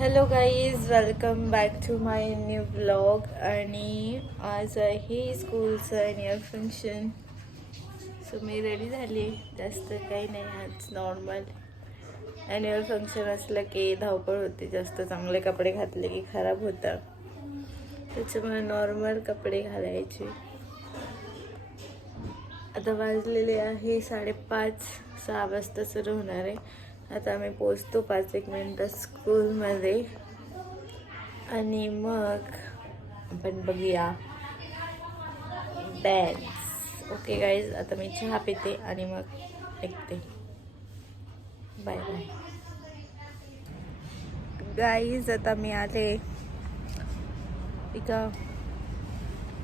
Hello guys, welcome back to my new blog. आणि आज आहे स्कूलचं ॲन्युअल फंक्शन. सो मी रेडी झाली. जास्त काही नाही, आज नॉर्मल. ॲन्युअल फंक्शन असलं की धावपळ होते जास्त. चांगले कपडे घातले की खराब होतात, त्याच्यामुळे नॉर्मल कपडे घालायचे. आता वाजलेले आहे 5:30. 6 वाजता सुरू होणार आहे. आता आम्ही पोचतो 5-1 मिनिटात स्कूलमध्ये आणि मग आपण बघूया डान्स. ओके गाईज, आता मी चहा पिते आणि मग निघते. Bye bye guys. आता मी आले एका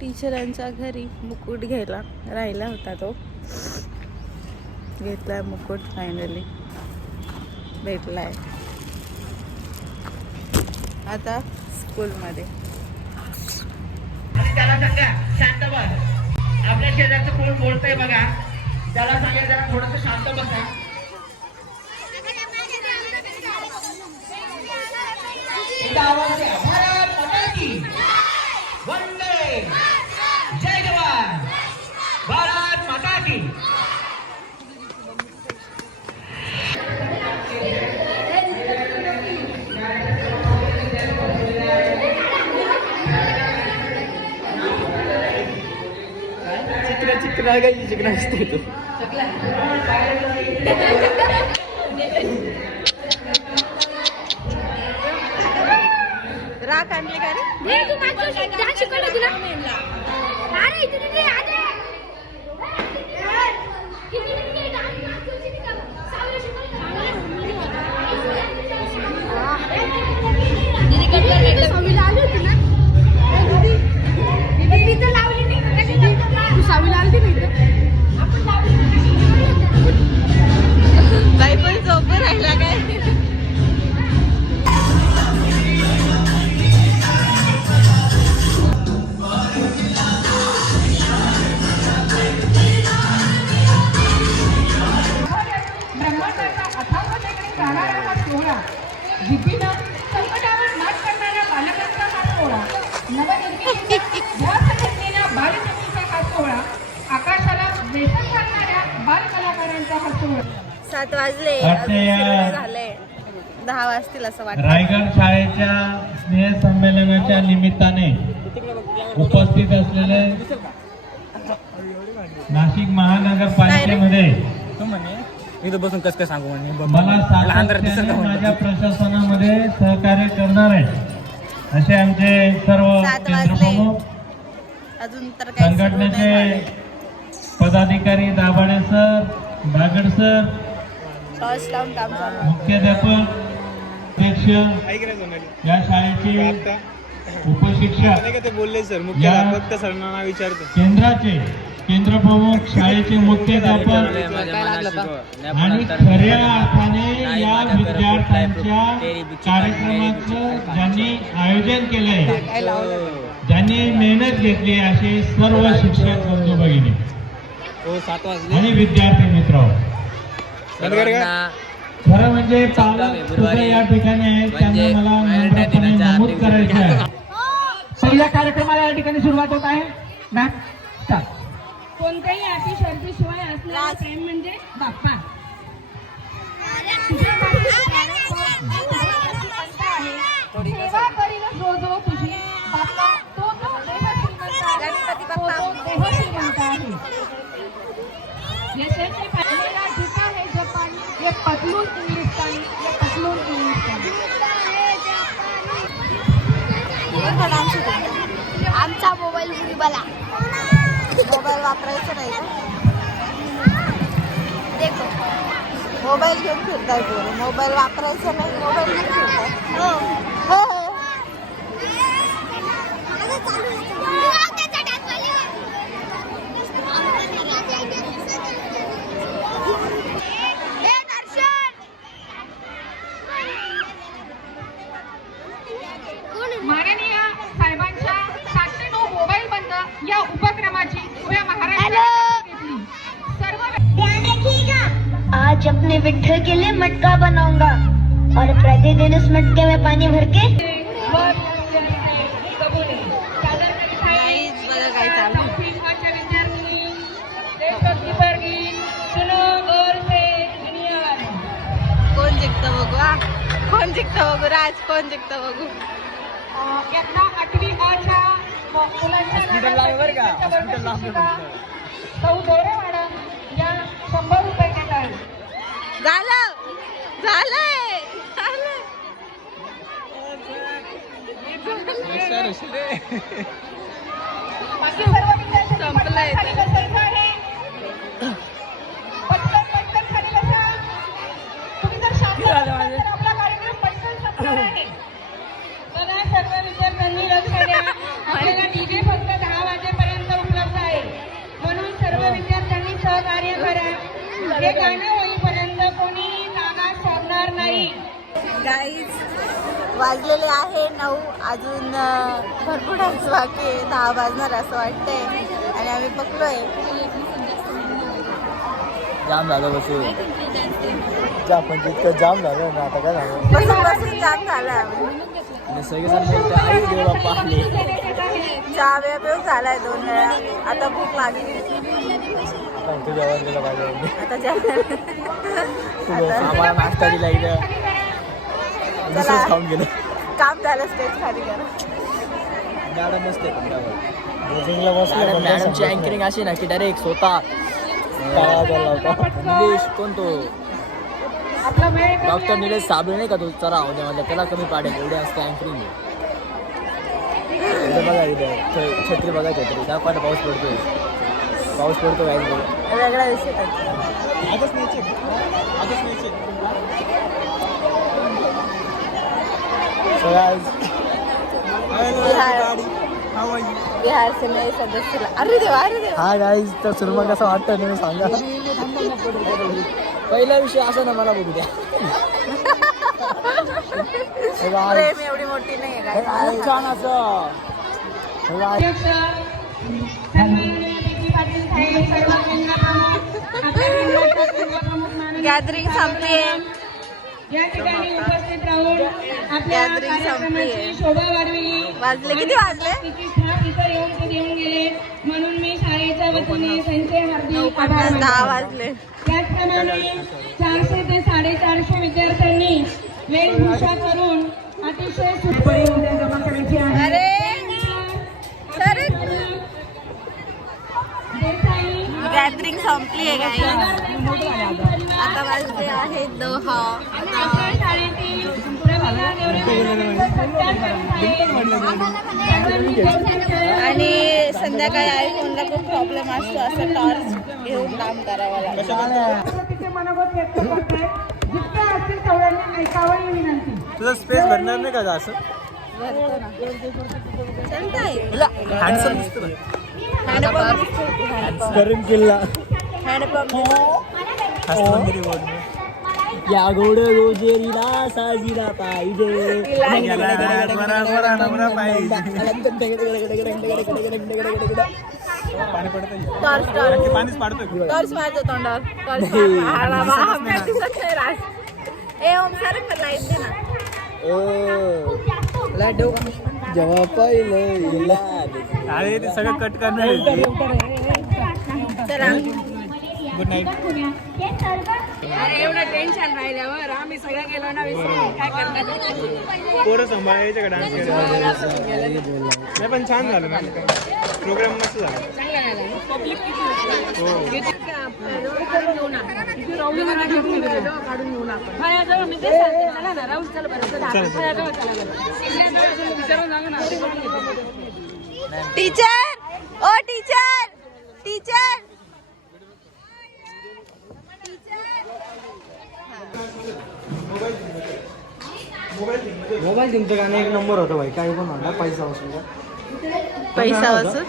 टीचरांच्या घरी मुकुट घ्यायला. राहिला होता तो, घेतला मुकुट. फायनली भेटलाय. आता स्कूलमध्ये त्याला सांगा शांत बस. आपल्या शेजारचं कोण बोलतंय बघा, त्याला सांगा जरा थोडंसं शांत बसा. एकदा आवाज द्या. भारत माता की वंदे, जय जवान, भारत माता की. चिकना काही चिकना असते तो राख आणली का रे? बाई पण झोप राहिला काय? बालकलाकारांचा हा सोहळा. 7 वाजले, झाले 10 वाजतील असं वाटतं. रायगड शाळेच्या स्नेह संमेलनाच्या निमित्ताने उपस्थित असलेले नाशिक महानगरपालिकेमध्ये इथं बसून कसं काय सांगू म्हणजे मला सातत्याने माझ्या प्रशासनामध्ये सहकार्य करणार आहे असे आमचे सर्व 7 केंद्र वाजले, प्रमुख, अजून तर काही सुरू नाही संघटनेचे झाले. पदाधिकारी Dabhade sir, Bagad sir, torch लावून काम चालू आहे. मुख्याध्यापक, अध्यक्ष, या शाळेचे उपशिक्षक, बोलले सर मुख्याध्यापक सरांना विचारतो केंद्राचे केंद्र प्रमुख, शाळेचे मुख्याध्यापक आणि खऱ्या अर्थाने या विद्यार्थ्यांच्या कार्यक्रमाचं ज्यांनी आयोजन केलंय, ज्यांनी मेहनत घेतली, असे सर्व शिक्षक बंधू भगिनी आणि विद्यार्थी मित्र. खरं म्हणजे पालक सुद्धा या ठिकाणी आहेत, त्यांना मला नम्रपणे नमूद करायचं आहे. पहिल्या कार्यक्रमाला या ठिकाणी सुरुवात होत आहे. Ma'am start. कोणत्याही अटी शर्ती शिवाय असलेला प्रेम म्हणजे बाप्पा. तुझ्या सेवा करीन जो जो तुझी बाप्पा, तो तो देह श्रीमंत आहे, तो तो देह श्रीमंत आहे. यशाचे पाहिलेला जूता है जपानी, ये पतलून इंग्लिस्तानी, ये पतलून इंग्लिस्तानी. आमचा मोबाईल बुडीवाला. मोबाईल वापरायचा नाही का? देखो, मोबाईल घेऊन फिरताय पोरं. मोबाईल वापरायचा नाही, मोबाईल घेऊन फिरताय. हो हो. माननीय साहेबांच्या 709 मोबाईल बंद या उपक्रमाची उभ्या महाराष्ट्राने घेतली. सर्व आज अपने विठ्ठल के लिए मटका बनाऊंगा. और प्रतिदिन उस मटके में पानी भर के काहीच बघा काय चालू आहे. कोण जिंकतं बघू हा कोण जिंकतं बघू राज कोण जिंकतं बघू. यांना 8वी च्या मुलांच्या सौ दोरे मॅडम या 100 रुपये देत आहेत. झालं झालंय झालंय. बाकी सर्व विद्यार्थ्यांनी संपलंय. पटकन खाली बसायचं आहे. पटकन खाली बसा. तुम्ही जर शांत बसलात तर आपला कार्यक्रम पटकन संपणार आहे. बघा सर्व विद्यार्थ्यांनी लक्ष द्या. आपल्याला डीजे फक्त 10 वाजेपर्यंत उपलब्ध आहे. म्हणून सर्व विद्यार्थ्यांनी सहकार्य करा. हे गाणं होईपर्यंत कोणीही जागा सोडणार नाही. गाईज वाजलेले आहे 9. अजून भरपूर डान्स बाकी आहे. 10 वाजणार असं वाटतंय आणि आम्ही पकलोय. जाम झालं बसून पण तितकं जाम झालं ना आता काय झालं बसून बसून जाम झालं आम्ही. चहा वेळ पिऊन झालाय 2 वेळा. आता भूक लागली. आता आम्हाला नाश्ता दिला इथं दुसरंच खाऊन गेलं. काम झालं स्टेज खाली करा. मॅडम मस्त आहे. मॅडमची अँकरिंग अशी ना की डायरेक्ट स्वतः निलेश कोण तो डॉक्टर निलेश साबळे नाही का तो चला उद्यामध्ये त्याला कमी पाडेल एवढे असते अँकरिंग. बघा इथं छत्री बघा छत्री दाखवायला पाऊस पडतोय काय वेगळा विषय. बिहारचे नए सदस्य. अरे देवा अरे देवा. हा गाईज तर सुरमा कसं वाटतं तुम्ही सांगा. पहिला विषय असा ना मला बघू द्या. प्रेम एवढी मोठी नाही आहे. छान असं गॅदरिंग संपली. या ठिकाणी उपस्थित राहून आपल्या गॅदरिंग कार्यक्रमाची संपली. शोभा वाढविली. वाजले किती वाजले? तिची थाप इथं येऊन ते देऊन गेले म्हणून मी शाळेच्या वतीने त्यांचे हार्दिक आभार 10 मानते. वाजले. त्याचप्रमाणे 400 ते 450 विद्यार्थ्यांनी वेशभूषा करून अतिशय सुंदर उद्या जमा करायची आहे. अरे सर देसाई गॅदरिंग संपली आहे काय. आता वाजले आहेत 10. शाळेतील प्रमिला देवरे आणि संध्याकाळी आयफोनला खूप प्रॉब्लेम असतो. असं टॉर्च घेऊन काम करावं लागतं. तिचे मनोगत व्यक्त करतायत. जितक्या असतील तेवढ्यांनी ऐकावं ही विनंती. तुझं स्पेस भरणार नाही का असं भरतो ना. चालतंय. हँडसम दिसतं हँडपंप करीम किल्ला या गोड गोजेरीला साजीला पाहिजे. टॉर्च मारतो तोंडावर. ए ओम सर लाईट दे ना. जेव्हा पाहिलं अरे ते सगळं कट करणार. चला गुड नाईट. एवढं टेन्शन राहिल्यावर आम्ही सगळं गेलो ना विसरून काय करणार. पोरं सांभाळायचं का डान्स करायला. नाही पण छान झालं मॅम. प्रोग्राम मस्त झाला. टीचर ओ टीचर टीचर मोबाईल तुमचं गाणं 1 नंबर होतं भाई. काय पण म्हणला पैसा वसूल का पैसा वसूल.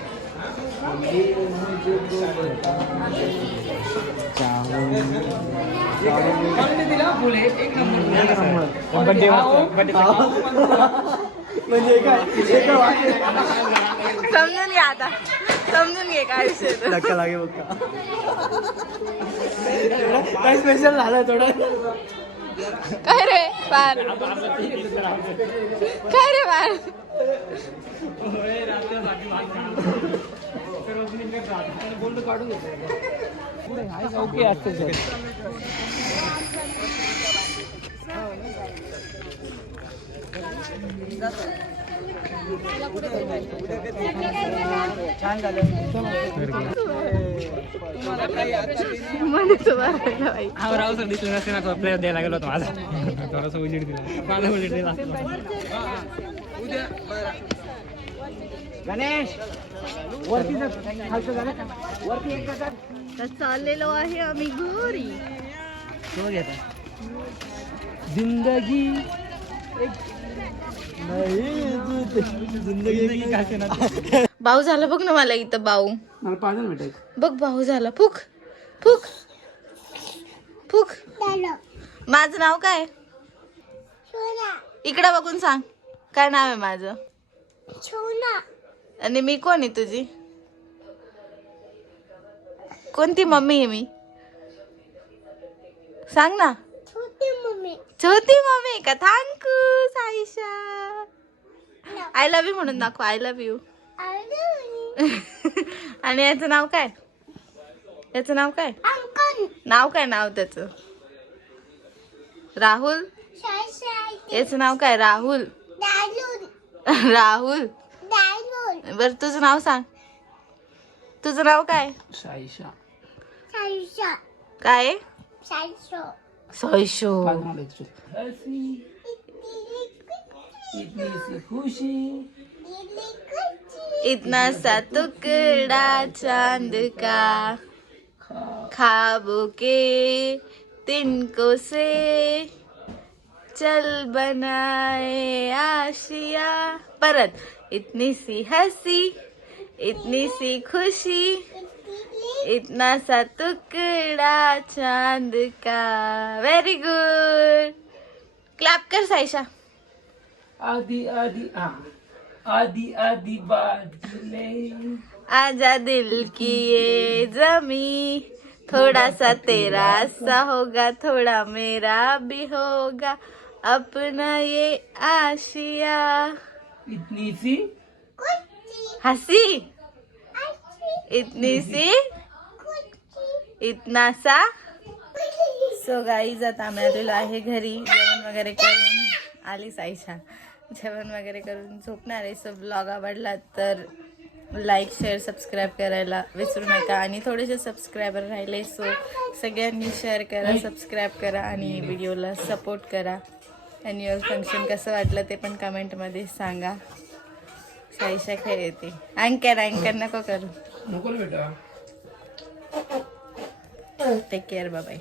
म्हणजे काय समजून घे आता. समजून घे काय विषय तो. धक्का लागे बघ का काय स्पेशल झालं थोडं काय रे बाळ काय रे बाळ छान झालं. राव सर दिसलं नसते ना प्लेअर द्यायला गेलो होतो माझा थोडासा उजेड दिला माझा उजेड दिला. गणेश वरती वरती एक चाललेलो आहे आम्ही घरी. जिंदगी भाऊ झाला बघ ना मला इथं भाऊ बघ भाऊ झाला. फुक फुक फुक. माझं नाव काय इकडं बघून सांग काय नाव आहे माझं. आणि मी कोण आहे तुझी कोणती मम्मी आहे मी सांग ना. छोटी मम्मी का. Thank you Saisha. I love you म्हणून दाखव. I love you. आणि याचं नाव काय याचं नाव काय नाव काय नाव त्याचं राहुल. याचं नाव काय राहुल. राहुल बर तुझं नाव सांग. तुझं नाव काय साईशा काय सैशो. खुशी इतना सा टुकड़ा चांद का ख्वाबों के तिनको से चल बनाए आशिया. परत इतनी सी हंसी इतनी सी खुशी इतना सा टुकड़ा चांद का. Very good. क्लॅप कर साईशा. आधी आधी आधी आधी बाजूले आजा दिल की ये जमी थोड़ा सा तेरा सा होगा थोड़ा मेरा भी होगा अपना ये आशिया. इतनी सी हंसी इतनी सी इतना सा. सो गाईज आता आम्ही आलेलो आहे घरी. जेवण वगैरे करून आली साईशा. जेवण वगैरे करून झोपणार आहे. सो ब्लॉग आवडला तर लाईक शेअर सबस्क्राईब करायला विसरू नका. आणि थोडेसे सबस्क्रायबर राहिले सो सगळ्यांनी शेअर करा सबस्क्राईब करा आणि व्हिडिओला सपोर्ट करा. ॲन्युअल फंक्शन कसं वाटलं ते पण कमेंटमध्ये सांगा. साईशा खेळते. अँकर नको करू. नको बेटा. Take care. बाय.